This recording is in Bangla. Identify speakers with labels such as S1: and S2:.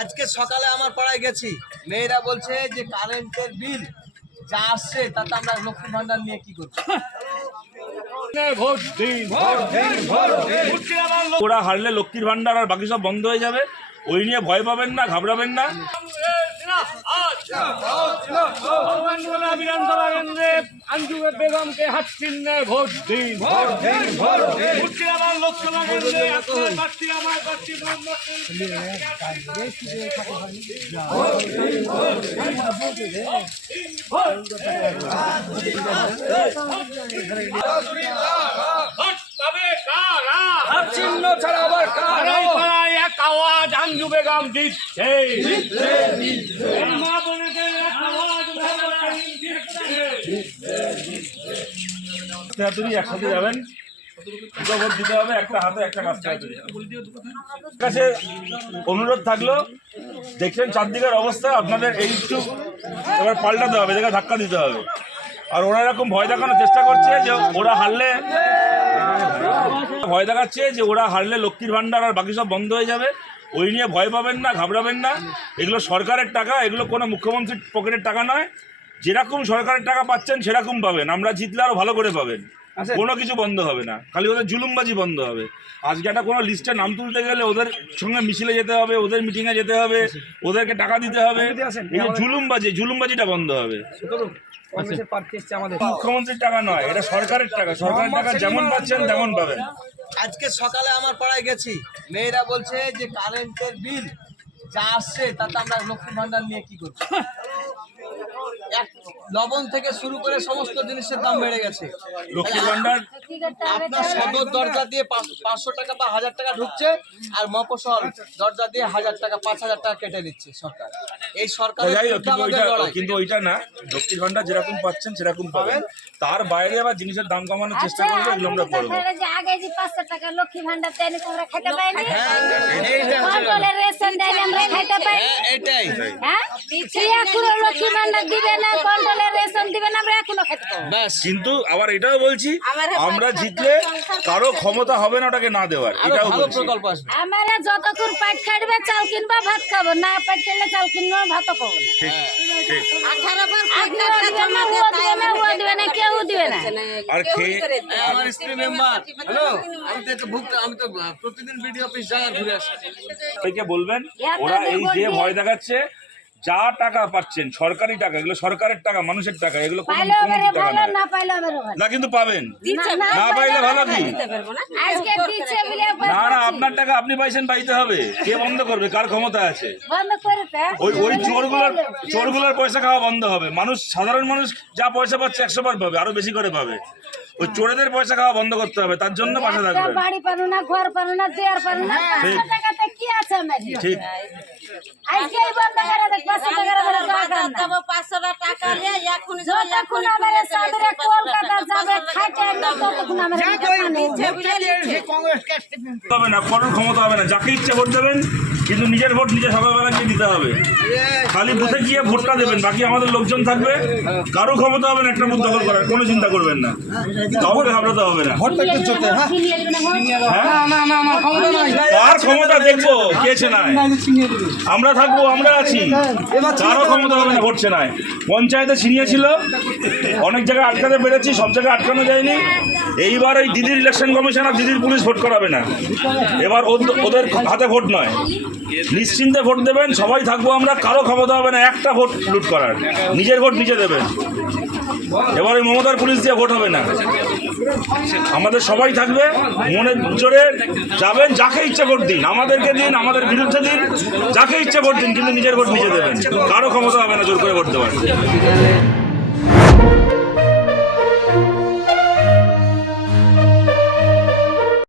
S1: আজকে সকালে আমার পাড়ায় গেছি। মেয়েরা বলছে যে কারেন্টের বিল যা আসছে তাতে আমরা লক্ষ্মী ভান্ডার নিয়ে কি করব?
S2: ওরা হারলে লক্ষ্মীর ভান্ডার আর বাকি সব বন্ধ হয়ে যাবে। ওই নিয়ে ভয় পাবেন না ঘাবড়াবেন না।
S3: বিধানসভা কেন্দ্রে আঞ্জুবে বেগমকে হাত চিহ্নে ভোট দিন ভোট দিন ভোট দিন।
S2: চিহ্ন এক আওয়াজ আঞ্জু বেগম দিচ্ছে মা একসাথে যাবেন। অনুরোধ থাকল, দেখছেন চারদিকের অবস্থা, আপনাদের এই একটু এবার পাল্টাতে হবে দেখে ধাক্কা দিতে হবে। আর ওরা এরকম ভয় দেখানোর চেষ্টা করছে যে ওরা হারলে, ভয় দেখাচ্ছে যে ওরা হারলে লক্ষ্মীর ভান্ডার আর বাকি সব বন্ধ হয়ে যাবে। ওই নিয়ে ভয় পাবেন না, ঘাবড়াবেন না। এগুলো সরকারের টাকা, এগুলো কোনো মুখ্যমন্ত্রীর পকেটের টাকা নয়। যেরকম সরকারের টাকা পাচ্ছেন, সেরকম পাবেন। আমরা জিতলে আরও ভালো করে পাবেন। কোনো কিছু বন্ধ হবে না। খালি ওদের জুলুমবাজি বন্ধ হবে। আজকে একটা কোনো লিস্টে নাম তুলতে গেলে ওদের সঙ্গে মিছিলে যেতে হবে ওদের মিটিংয়ে যেতে হবে ওদেরকে টাকা দিতে হবে। জুলুমবাজি জুলুমবাজিটা বন্ধ হবে। মুখ্যমন্ত্রীর টাকা নয় এটা সরকারের টাকা। সরকারের টাকা যেমন পাচ্ছেন তেমন পাবেন।
S1: আজকে সকালে আমার পাড়ায় গেছি। মেয়েরা বলছে যে কারেন্টের বিল যা আসছে তাতে আমরা লক্ষ্মী ভান্ডার নিয়ে কি করব? লবণ থেকে শুরু করে সমস্ত জিনিসের দাম বেড়ে গেছে।
S2: লক্ষ্মীর ভান্ডার
S1: আপনার সদর দরজা দিয়ে পাঁচশো টাকা বা হাজার টাকা ঢুকছে আর মফসল দরজা দিয়ে হাজার টাকা পাঁচ হাজার টাকা কেটে নিচ্ছে সরকার।
S2: এই বিরুদ্ধে কিন্তু ওইটা লড়াই। কিন্তু ওইটা না। লক্ষ্মীর ভান্ডার যেরকম পাচ্ছেন সেরকম পাবেন। তার বাইরে আবার জিনিসের দাম কমানোর চেষ্টা আচ্ছা, করবে এগুলো আমরা করব।
S4: আগে যে পাঁচশো টাকা লক্ষ্মী ভান্ডার তোমরা খেতে পাইনি আমরা খেতে পাইনি?
S1: হ্যাঁ, এইটাই।
S4: হ্যাঁ? এখনও লক্ষ্মী ভান্ডার দিবে না কন্ট্রোলের রেশন দিবে না আমরা এখনও খেতে
S2: কিন্তু আবার এটাও বলছি আমরা জিতলে কারও ক্ষমতা হবে। না ওটাকে না দেওয়ার এটাও ভালো বলছি। প্রকল্প
S4: আসবে আমরা যতক্ষণ পেট খাটবে চাল কিনবা ভাত খাব। না পেট খেলে চাল কিনবো ভাতও খাব না।
S2: ঠিক ঠিক।
S4: আপনিও দিবেন না ও দিবে না ও দিবে না কেউ দিবে না।
S2: আর খেয়ে
S1: আমার স্ত্রী মেম্বার। হ্যালো? আমি তো একটু আমি তো প্রতিদিন বিডিও অফিস যাই ঘুরে আসি।
S2: সবাইকে বলবেন ওরা এই যে ভয় দেখাচ্ছে যা টাকা পাচ্ছেন সরকারি টাকা এগুলো সরকারের টাকা মানুষের টাকা এগুলো
S4: না। কিন্তু পাবেন। না, পাইলে ভালো কি?
S2: না। না আপনার টাকা আপনি পাইছেন পাইতে হবে। কে বন্ধ করবে? কার ক্ষমতা আছে? বন্ধ ওই ওই চোরগুলোর চোরগুলোর পয়সা খাওয়া বন্ধ হবে। মানুষ সাধারণ মানুষ যা পয়সা পাচ্ছে একশো বার পাবে আরও বেশি করে পাবে। ওই চোরেদের পয়সা খাওয়া বন্ধ করতে হবে তার জন্য পাশে থাকবেন
S4: বাড়ি পারো না ঘর পারো না দেয়ার পারো না পাঁচশো টাকাতে কি আছে আমার? ঠিক। আজকে বন্ধ করে দেখ পাঁচশো টাকা। পাঁচশো নিয়ে এখন যতক্ষণ আমার সাদরে কলকাতা যাবে খাইতে একদম ততক্ষণ আমার
S2: হবে না কোনো ক্ষমতা হবে না যাকে ইচ্ছে ভোট দেবেন কিন্তু নিজের ভোট নিজে সকালবেলা গিয়ে দিতে হবে। খালি বুথে গিয়ে ভোটটা দেবেন বাকি আমাদের লোকজন থাকবে। কারও ক্ষমতা হবে না একটা বুথ দখল করার কোনো চিন্তা করবেন না। কাউকে ঘাবড়াতে হবে না। হ্যাঁ? কার ক্ষমতা দেখব? কে চেনায়? আমরা থাকব আমরা আছি। কারও ক্ষমতা হবে না ভোট চেনায়। পঞ্চায়েতে ছিনিয়ে ছিল অনেক জায়গায় আটকাতে পেরেছি সব জায়গায় আটকানো যায়নি। এইবার ওই দিদির ইলেকশন কমিশন আর দিদির পুলিশ ভোট করাবে না। এবার ওদ- ওদের হাতে ভোট নয়। নিশ্চিন্তে ভোট দেবেন, সবাই থাকব আমরা, কারও ক্ষমতা হবে না, একটা ভোট লুট করার। নিজের ভোট নিজে দেবেন। এবার মমতার পুলিশ দিয়ে ভোট হবে না। আমাদের সবাই থাকবে মনের জোরে যাবেন, যাকে ইচ্ছে ভোট দিন, আমাদেরকে দিন, আমাদের বিরুদ্ধে দিন, যাকে ইচ্ছে ভোট দিন, কিন্তু নিজের ভোট নিজে দেবেন। কারও ক্ষমতা হবে না জোর করে ভোট দেওয়ার।